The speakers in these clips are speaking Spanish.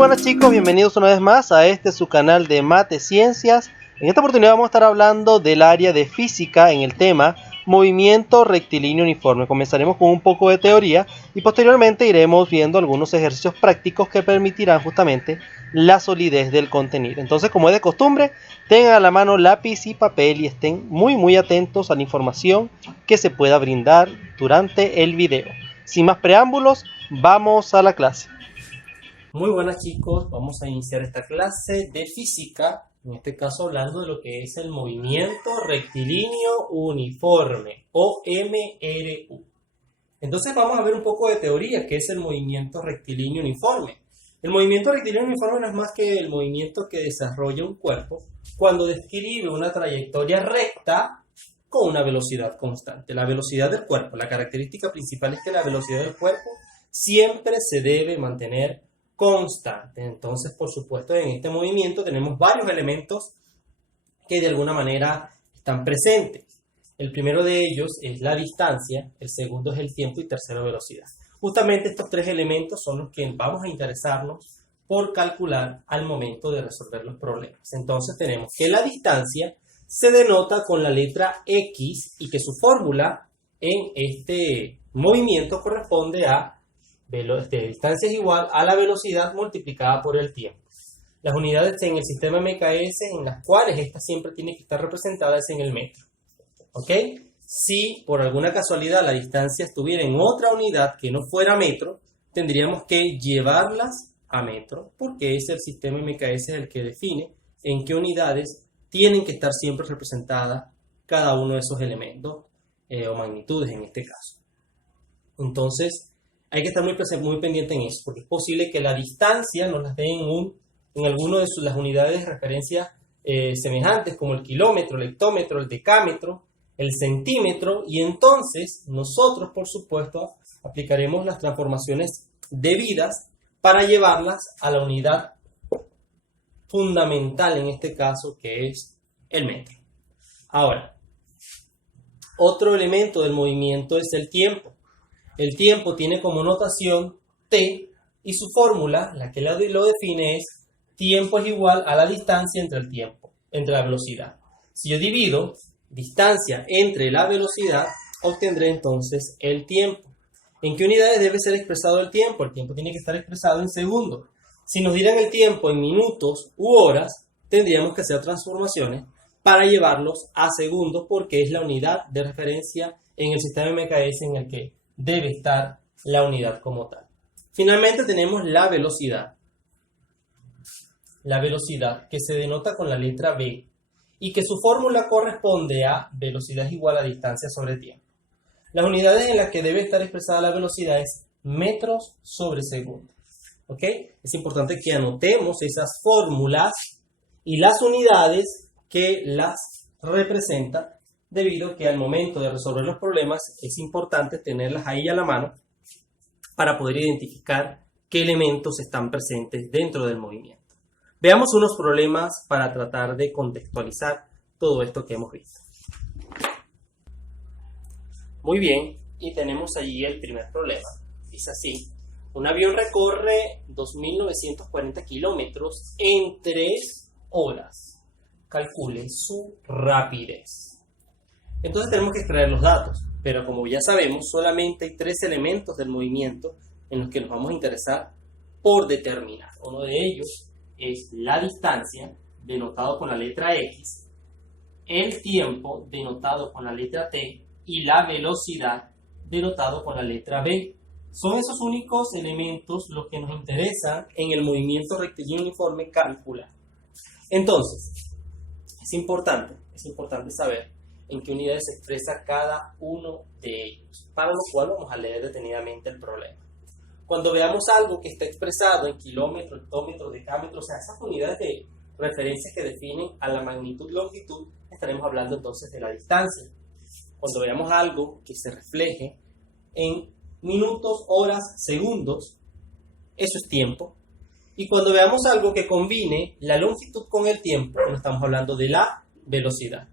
buenas chicos, bienvenidos una vez más a su canal de Mate Ciencias. En esta oportunidad vamos a estar hablando del área de física en el tema movimiento rectilíneo uniforme. Comenzaremos con un poco de teoría y posteriormente iremos viendo algunos ejercicios prácticos que permitirán justamente la solidez del contenido. Entonces, como es de costumbre, tengan a la mano lápiz y papel y estén muy atentos a la información que se pueda brindar durante el video. Sin más preámbulos, vamos a la clase. Muy buenas chicos, vamos a iniciar esta clase de física, en este caso hablando de lo que es el movimiento rectilíneo uniforme o MRU. Entonces vamos a ver un poco de teoría, ¿qué es el movimiento rectilíneo uniforme? El movimiento rectilíneo uniforme no es más que el movimiento que desarrolla un cuerpo cuando describe una trayectoria recta con una velocidad constante. La velocidad del cuerpo, la característica principal es que la velocidad del cuerpo siempre se debe mantener constante. Entonces, por supuesto, en este movimiento tenemos varios elementos que de alguna manera están presentes. El primero de ellos es la distancia, el segundo es el tiempo y tercero velocidad. Justamente estos tres elementos son los que vamos a interesarnos por calcular al momento de resolver los problemas. Entonces tenemos que la distancia se denota con la letra X y que su fórmula en este movimiento corresponde a distancia es igual a la velocidad multiplicada por el tiempo. Las unidades en el sistema MKS en las cuales esta siempre tiene que estar representada es en el metro. ¿Ok? Si por alguna casualidad la distancia estuviera en otra unidad que no fuera metro, tendríamos que llevarlas a metro porque es el sistema MKS el que define en qué unidades tienen que estar siempre representadas cada uno de esos elementos o magnitudes en este caso. Entonces, hay que estar muy pendiente en eso, porque es posible que la distancia nos la den en alguna de las unidades de referencia semejantes, como el kilómetro, el hectómetro, el decámetro, el centímetro, y entonces nosotros, por supuesto, aplicaremos las transformaciones debidas para llevarlas a la unidad fundamental, en este caso, que es el metro. Ahora, otro elemento del movimiento es el tiempo. El tiempo tiene como notación t y su fórmula, la que lo define, es tiempo es igual a la distancia entre la velocidad. Si yo divido distancia entre la velocidad, obtendré entonces el tiempo. ¿En qué unidades debe ser expresado el tiempo? El tiempo tiene que estar expresado en segundos. Si nos dieran el tiempo en minutos u horas, tendríamos que hacer transformaciones para llevarlos a segundos porque es la unidad de referencia en el sistema MKS en el que debe estar la unidad como tal. Finalmente tenemos la velocidad. La velocidad que se denota con la letra V y que su fórmula corresponde a velocidad es igual a distancia sobre tiempo. Las unidades en las que debe estar expresada la velocidad es metros sobre segundo. ¿Ok? Es importante que anotemos esas fórmulas y las unidades que las representan, debido a que al momento de resolver los problemas es importante tenerlas ahí a la mano para poder identificar qué elementos están presentes dentro del movimiento. Veamos unos problemas para tratar de contextualizar todo esto que hemos visto. Muy bien, y tenemos allí el primer problema. Dice así: un avión recorre 2.940 kilómetros en 3 horas. Calcule su rapidez. Entonces tenemos que extraer los datos, pero como ya sabemos, solamente hay 3 elementos del movimiento en los que nos vamos a interesar por determinar. Uno de ellos es la distancia, denotado con la letra X, el tiempo, denotado con la letra T, y la velocidad, denotado con la letra B. Son esos únicos elementos los que nos interesan en el movimiento rectilíneo uniforme calcular. Entonces, es importante saber en qué unidades se expresa cada uno de ellos, para lo cual vamos a leer detenidamente el problema. Cuando veamos algo que está expresado en kilómetro, hectómetro, decámetro, o sea, esas unidades de referencia que definen a la magnitud y longitud, estaremos hablando entonces de la distancia. Cuando veamos algo que se refleje en minutos, horas, segundos, eso es tiempo. Y cuando veamos algo que combine la longitud con el tiempo, no estamos hablando de la velocidad.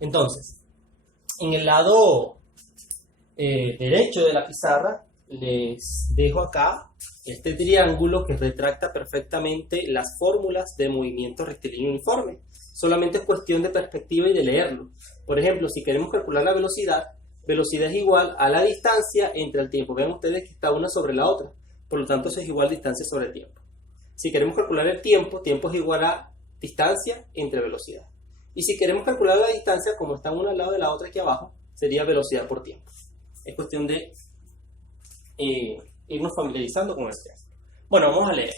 Entonces, en el lado derecho de la pizarra les dejo acá este triángulo que retracta perfectamente las fórmulas de movimiento rectilíneo uniforme. Solamente es cuestión de perspectiva y de leerlo. Por ejemplo, si queremos calcular la velocidad, velocidad es igual a la distancia entre el tiempo. Vean ustedes que está una sobre la otra. Por lo tanto, eso es igual a distancia sobre tiempo. Si queremos calcular el tiempo, tiempo es igual a distancia entre velocidad. Y si queremos calcular la distancia, como están una al lado de la otra aquí abajo, sería velocidad por tiempo. Es cuestión de irnos familiarizando con el triángulo. Bueno, vamos a leer.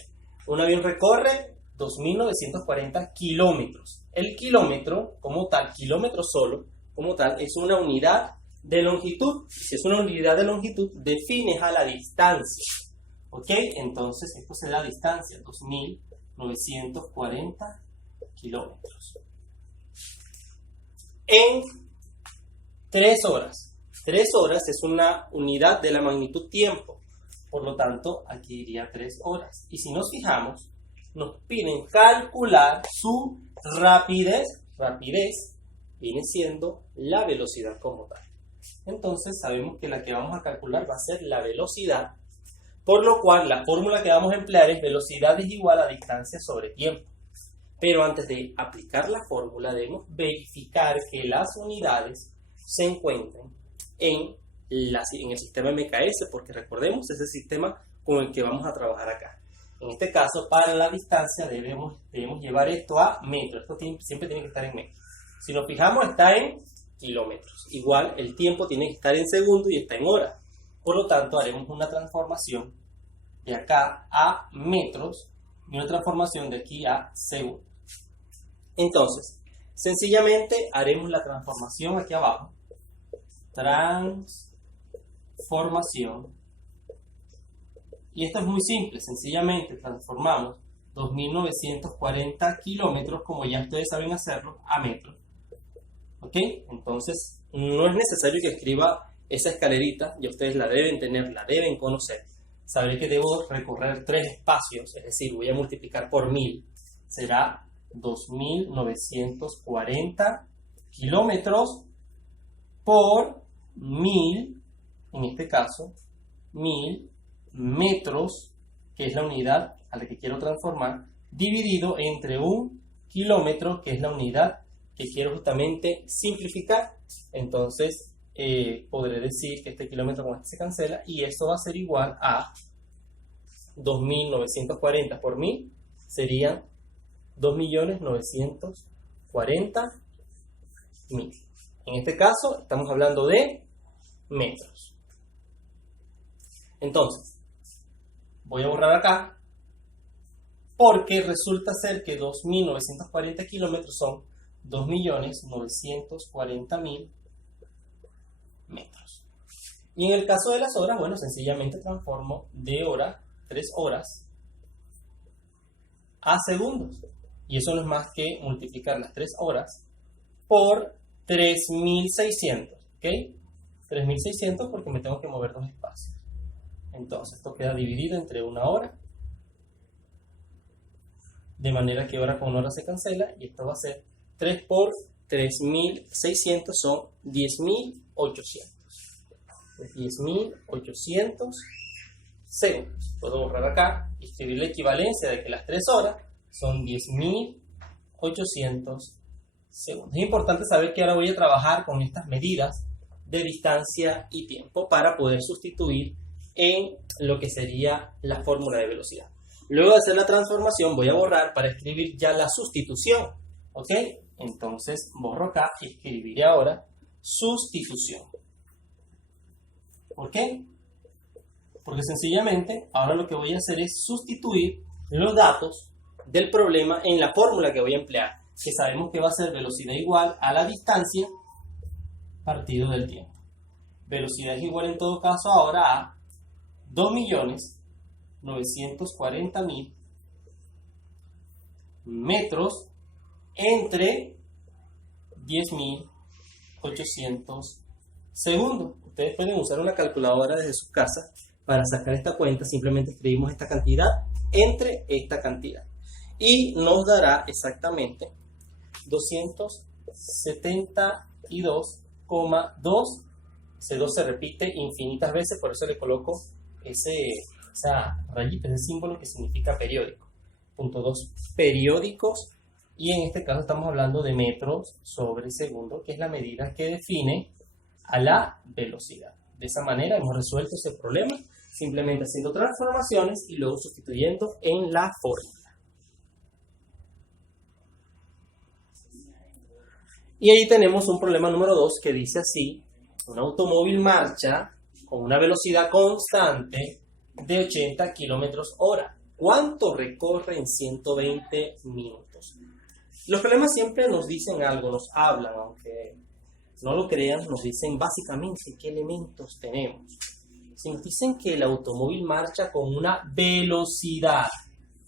Un avión recorre 2.940 kilómetros. El kilómetro, como tal, kilómetro solo, como tal, es una unidad de longitud. Si es una unidad de longitud, defines a la distancia. ¿Ok? Entonces, esto será la distancia, 2.940 kilómetros. En 3 horas. 3 horas es una unidad de la magnitud tiempo. Por lo tanto, aquí iría 3 horas. Y si nos fijamos, nos piden calcular su rapidez. Rapidez viene siendo la velocidad como tal. Entonces, sabemos que la que vamos a calcular va a ser la velocidad. Por lo cual, la fórmula que vamos a emplear es velocidad es igual a distancia sobre tiempo. Pero antes de aplicar la fórmula, debemos verificar que las unidades se encuentren en el sistema MKS, porque recordemos, es el sistema con el que vamos a trabajar acá. En este caso, para la distancia debemos llevar esto a metros. Esto siempre tiene que estar en metros. Si nos fijamos, está en kilómetros. Igual, el tiempo tiene que estar en segundos y está en horas. Por lo tanto, haremos una transformación de acá a metros y una transformación de aquí a segundos. Entonces, sencillamente haremos la transformación aquí abajo. Transformación. Y esto es muy simple. Sencillamente transformamos 2.940 kilómetros, como ya ustedes saben hacerlo, a metros. ¿Ok? Entonces, no es necesario que escriba esa escalerita. Ya ustedes la deben tener, la deben conocer. Sabré que debo recorrer 3 espacios, es decir, voy a multiplicar por 1000. Será 2.940 kilómetros por 1000, en este caso, 1000 metros, que es la unidad a la que quiero transformar, dividido entre 1 kilómetro, que es la unidad que quiero justamente simplificar. Entonces, podré decir que este kilómetro con este se cancela y esto va a ser igual a 2.940 por 1000, serían 2.940.000. En este caso estamos hablando de metros. Entonces, voy a borrar acá porque resulta ser que 2.940 kilómetros son 2.940.000 metros. Y en el caso de las horas, bueno, sencillamente transformo de hora, 3 horas, a segundos. Y eso no es más que multiplicar las 3 horas por 3.600. ¿Ok? 3.600 porque me tengo que mover 2 espacios. Entonces, esto queda dividido entre una hora. De manera que hora con hora se cancela. Y esto va a ser 3 por 3.600 son 10.800. 10.800 segundos. Puedo borrar acá y escribir la equivalencia de que las 3 horas son 10.800 segundos. Es importante saber que ahora voy a trabajar con estas medidas de distancia y tiempo para poder sustituir en lo que sería la fórmula de velocidad. Luego de hacer la transformación voy a borrar para escribir ya la sustitución. ¿Ok? Entonces borro acá y escribiré ahora sustitución. ¿Por qué? Porque sencillamente ahora lo que voy a hacer es sustituir los datos del problema en la fórmula que voy a emplear, que sabemos que va a ser velocidad igual a la distancia partido del tiempo. Velocidad es igual en todo caso ahora a 2.940.000 metros entre 10.800 segundos. Ustedes pueden usar una calculadora desde su casa para sacar esta cuenta. Simplemente escribimos esta cantidad entre esta cantidad y nos dará exactamente 272,2. Ese 2 se repite infinitas veces, por eso le coloco esa rayita, ese símbolo que significa periódico. Punto 2, periódicos. Y en este caso estamos hablando de metros sobre segundo, que es la medida que define a la velocidad. De esa manera hemos resuelto ese problema, simplemente haciendo transformaciones y luego sustituyendo en la fórmula. Y ahí tenemos un problema número 2 que dice así: un automóvil marcha con una velocidad constante de 80 kilómetros hora. ¿Cuánto recorre en 120 minutos? Los problemas siempre nos dicen algo, nos hablan, aunque no lo crean, nos dicen básicamente qué elementos tenemos. Si nos dicen que el automóvil marcha con una velocidad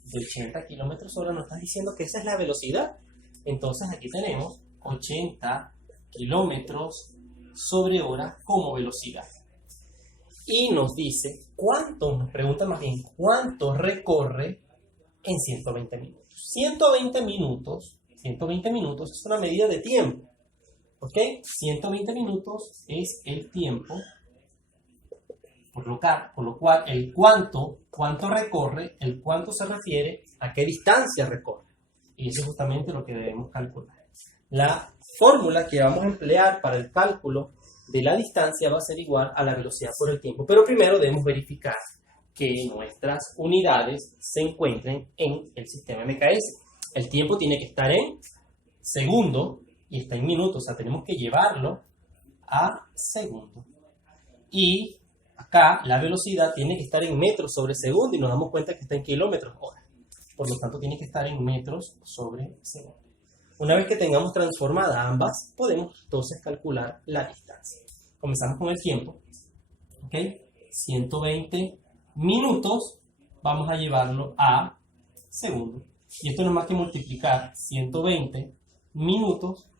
de 80 kilómetros hora, nos están diciendo que esa es la velocidad. Entonces aquí tenemos 80 kilómetros sobre hora como velocidad. Y nos dice nos pregunta más bien cuánto recorre en 120 minutos. 120 minutos es una medida de tiempo. ¿Ok? 120 minutos es el tiempo, por lo cual el cuánto recorre, el cuánto se refiere a qué distancia recorre. Y eso es justamente lo que debemos calcular. La fórmula que vamos a emplear para el cálculo de la distancia va a ser igual a la velocidad por el tiempo. Pero primero debemos verificar que nuestras unidades se encuentren en el sistema MKS. El tiempo tiene que estar en segundo y está en minutos. O sea, tenemos que llevarlo a segundo. Y acá la velocidad tiene que estar en metros sobre segundo y nos damos cuenta que está en kilómetros hora. Por lo tanto, tiene que estar en metros sobre segundo. Una vez que tengamos transformadas ambas, podemos entonces calcular la distancia. Comenzamos con el tiempo. ¿Ok? 120 minutos, vamos a llevarlo a segundo. Y esto no es más que multiplicar 120 minutos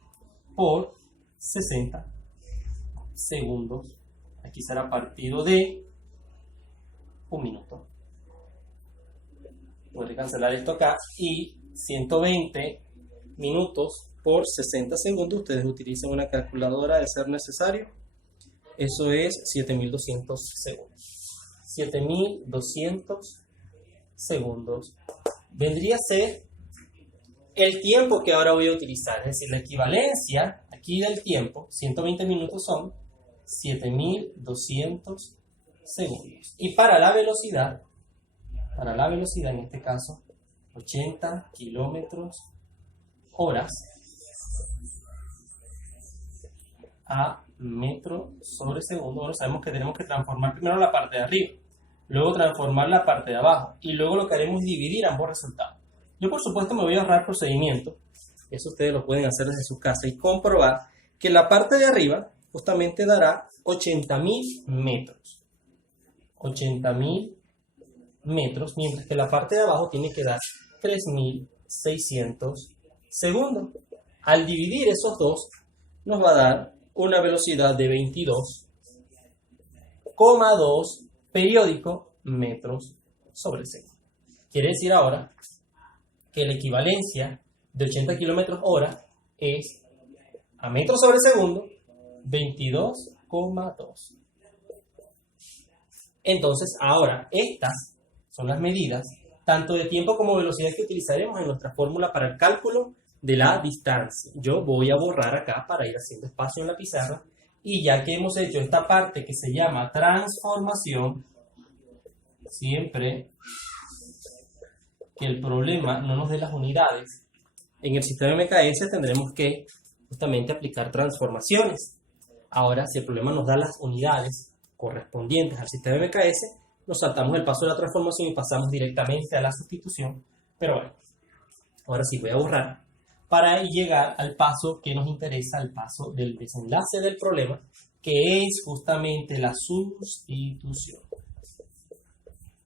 por 60 segundos. Aquí será partido de 1 minuto. Podré cancelar esto acá. Y 120 minutos por 60 segundos, ustedes utilicen una calculadora de ser necesario. Eso es 7200 segundos. 7200 segundos vendría a ser el tiempo que ahora voy a utilizar, es decir, la equivalencia aquí del tiempo. 120 minutos son 7200 segundos. Y para la velocidad en este caso, 80 kilómetros horas a metro sobre segundo. Bueno, sabemos que tenemos que transformar primero la parte de arriba, luego transformar la parte de abajo y luego lo que haremos es dividir ambos resultados. Yo por supuesto me voy a ahorrar procedimiento, eso ustedes lo pueden hacer desde su casa y comprobar que la parte de arriba justamente dará 80.000 metros. 80.000 metros, mientras que la parte de abajo tiene que dar 3.600 segundos. Al dividir esos dos, nos va a dar una velocidad de 22,2 periódico metros sobre segundo. Quiere decir ahora que la equivalencia de 80 kilómetros hora es a metros sobre segundo 22,2. Entonces, ahora estas son las medidas tanto de tiempo como velocidad que utilizaremos en nuestra fórmula para el cálculo de la distancia. Yo voy a borrar acá para ir haciendo espacio en la pizarra. Y ya que hemos hecho esta parte que se llama transformación, siempre que el problema no nos dé las unidades, en el sistema MKS tendremos que justamente aplicar transformaciones. Ahora, si el problema nos da las unidades correspondientes al sistema MKS, nos saltamos el paso de la transformación y pasamos directamente a la sustitución. Pero bueno, ahora sí voy a borrar para llegar al paso que nos interesa, al paso del desenlace del problema, que es justamente la sustitución.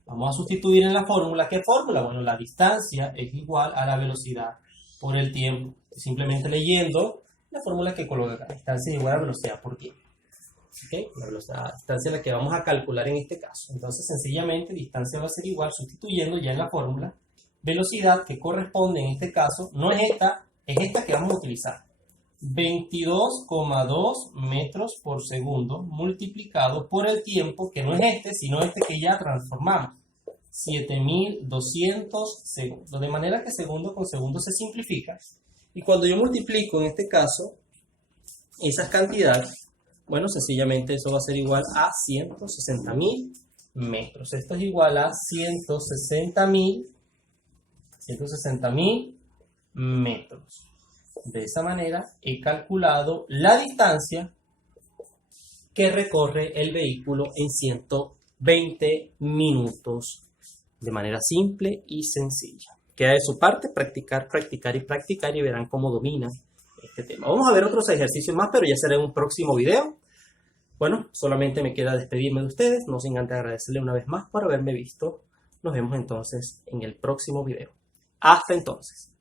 Vamos a sustituir en la fórmula. ¿Qué fórmula? Bueno, la distancia es igual a la velocidad por el tiempo. Simplemente leyendo la fórmula que coloca acá. Distancia es igual a velocidad por tiempo. ¿Okay? La distancia es la que vamos a calcular en este caso. Entonces, sencillamente, distancia va a ser igual, sustituyendo ya en la fórmula, velocidad que corresponde en este caso, no es esta, es esta que vamos a utilizar. 22,2 metros por segundo multiplicado por el tiempo, que no es este, sino este que ya transformamos. 7.200 segundos. De manera que segundo con segundo se simplifica. Y cuando yo multiplico, en este caso, esas cantidades, bueno, sencillamente eso va a ser igual a 160.000 metros. Esto es igual a 160.000 metros. De esa manera he calculado la distancia que recorre el vehículo en 120 minutos. De manera simple y sencilla. Queda de su parte practicar, practicar y practicar y verán cómo dominan este tema. Vamos a ver otros ejercicios más, pero ya será en un próximo video. Bueno, solamente me queda despedirme de ustedes, no sin antes agradecerle una vez más por haberme visto. Nos vemos entonces en el próximo video. Hasta entonces.